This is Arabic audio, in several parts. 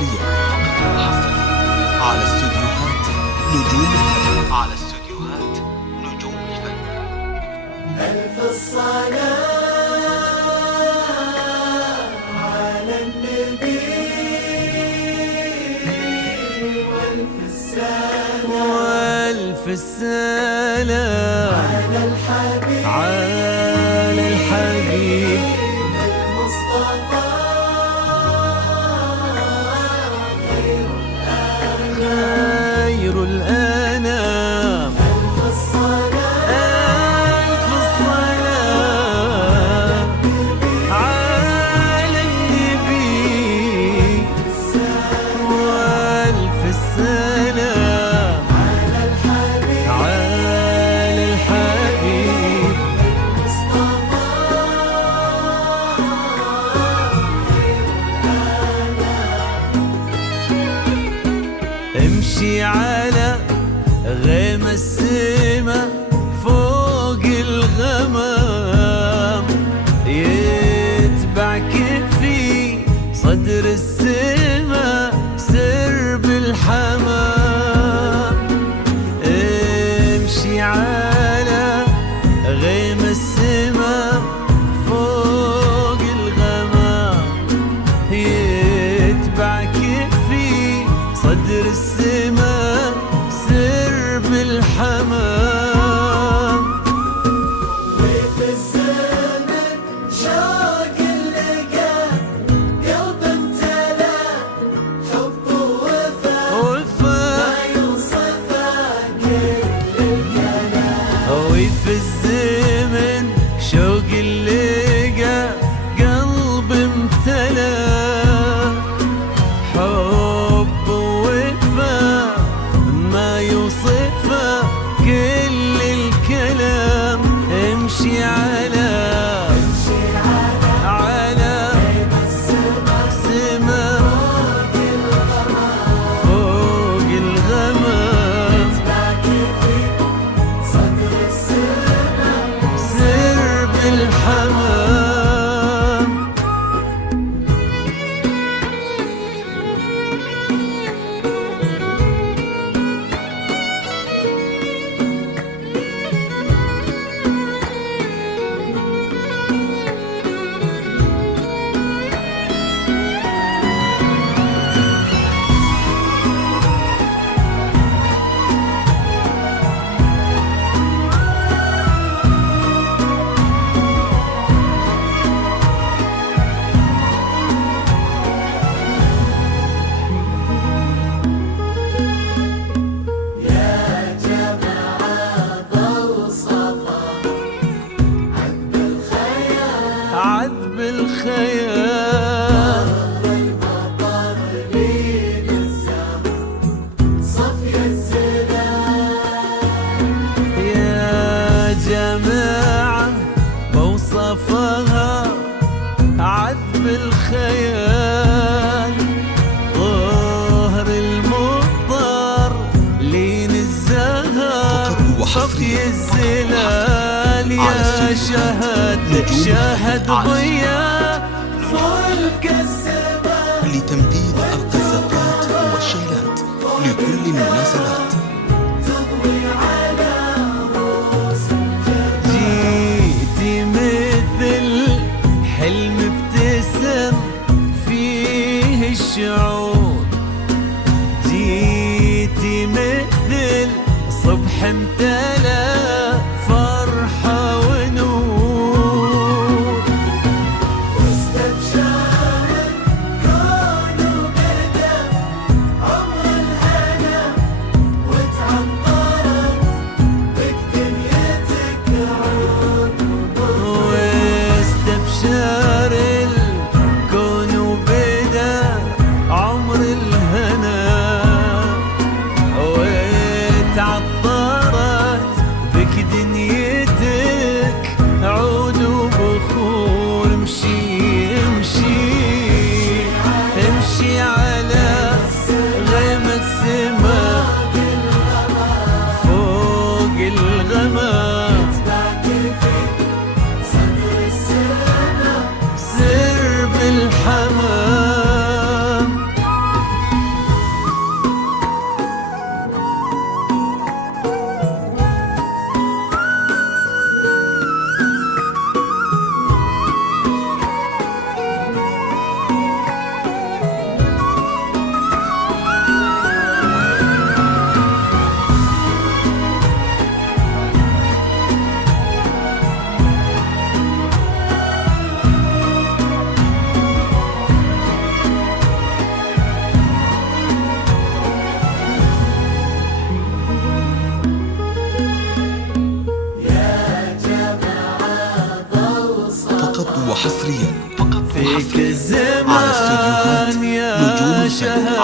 الحصرية على استوديوهات نجوم الفن. على استوديوهات نجوم الفن. ألف الصلاة على النبي وألف السلام وألف السلام على الحبيب على الحبيب المصطفى خير الأنام. ألف الصلاة ألف الصلاة على النبي وألف السلام على الحبيب على الحبيب المصطفى امشي على غيم السما فوق الغمام، يتبعك في صدر السما سرب الحمام. امشي على غيم السما فوق الغمام، يتبعك في صدر السما سرب الحمام. وفي الزمن شوق اللقا قلب امتلا حب ووفا ما يوصفه كل الكلام. وفي الزمن شوق اللقا قلب امتلا حب ووفا ما يوصفه كل الكلام. امشي على على سما فوق الغمام سرب الحمام. يا جماعة بوصفة عذب الخيال عذب الخيال المطر بين الزمن صفي الزلال. يا جماعة بوصفها عذب الخيال. ظهر المطر لين الزهر فقط صفي وحصرياً الزلال. على يا استوديوهات شهد نجوم شهد الفن. ضياء فلك السماء لتمديد أرقى الزفات والشيلات لكل المناسبات. تضوي على رؤوس الجبال. جيتي مثل حلم ابتسم فيه الشعور، جيتي مثل صبح امتلا فرحة ونور. واستبشر الكون وبدا عمر الهنا وتعطرت بك دنيتك عود وبر. واستبشر الكون وبدا عمر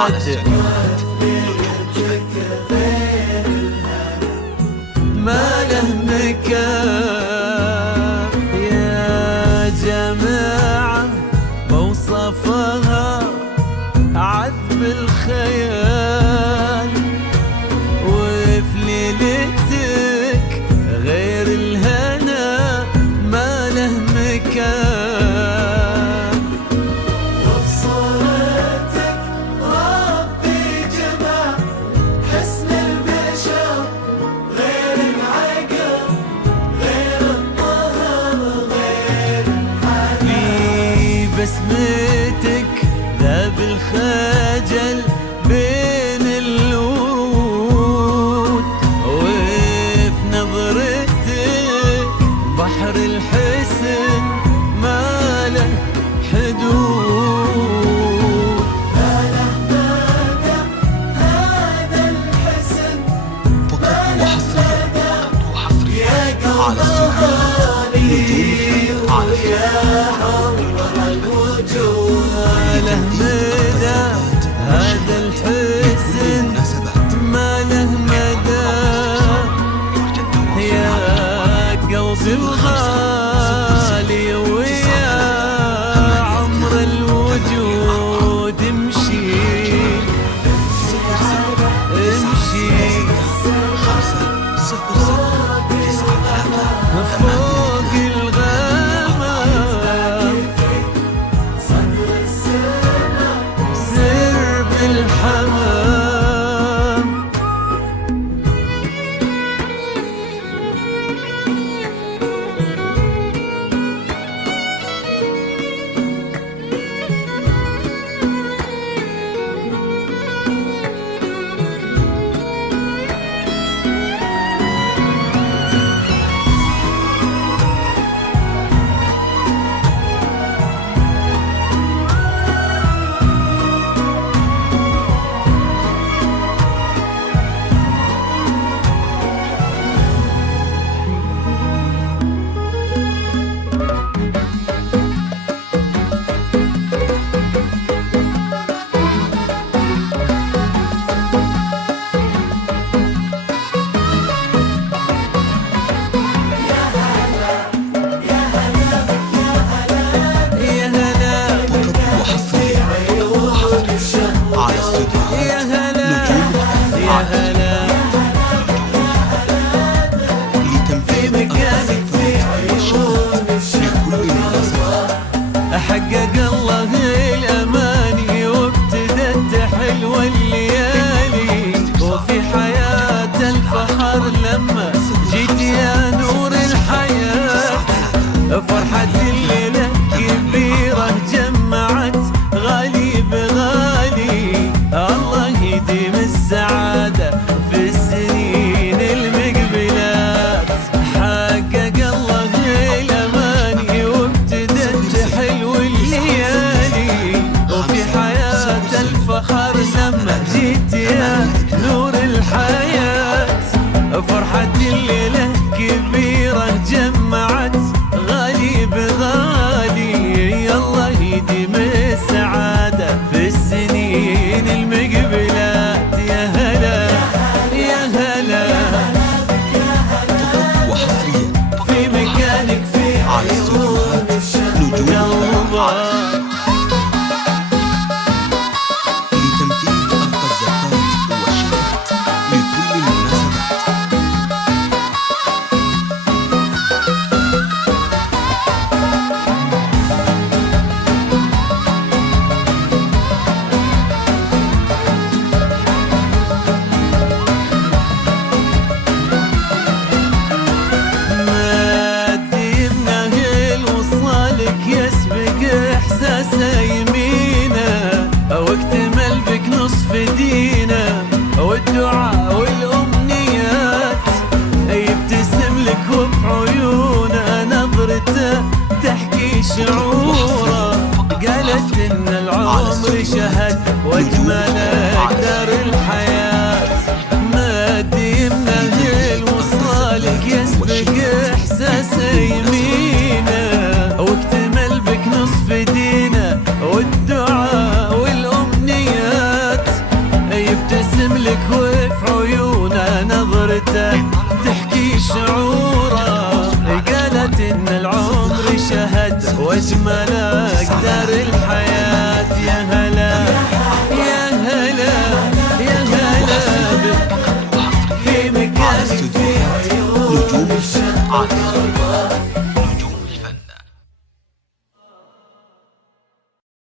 بعد ما له مكان. يا جماعة موصفها عذب الخيال، وفي ليلتك غير الهنا ما له مكان. وبصورتك ربي جمع حسن البشر، غير العقل غير الطهر غير في بسمتك ذاب الخجل بين الورود، وفي نظرتك بحر الحسن ما له حدود. هذا الحسن فقط وحصريا يا على استوديوهات نجوم على الوجود. ما له مدى هذا الحسن مناسبات ما له مدى. يا قلبي الغالي ويا عمر الوجود امشي امشي 50093 فوق الغمام، صدر السماء سر بالحمام. يا هلا فقط وحصريا على استوديوهات يا هلا نجوم يا هلا لتنفيذ مكانك في والشغل لكل المناسبات. حقق الله الأماني وابتدت حلوة الليالي، وفي حياة الفخر لما جيت يا نور الحياة. فرحة الليلة كبيرة جمعت غالي بغالي، الله يديم السعادة في السنين المقبلات. حقق الله الأماني وابتدت حلو الليالي، وفي حياة الفخر لما جيت يا نور الحياة. فرحة الليلة كبيرة جمعت غالي بغالي، الله يديم السعادة في السنين المقبلات. يا هلا يا هلا فقط وحصريا في مكانك في على استوديوهات نجوم قلبك. لتنفيذ القذافات والشغلات لكل المناسبات. مادي بنهل وصالك يسبق احساسه يمينه، واكتمل بك نصف دينه، والدعاء والامنيات يبتسم لك وبعيونه نظرته تحكي شعوره. قالت ان العمر شهد واجمل اقدار الحياه. مادي منهل وصالك يسبق احساسه يمينه، واكتمل بك نصف دينه، والدعاء والامنيات أجمل أقدار الحياة.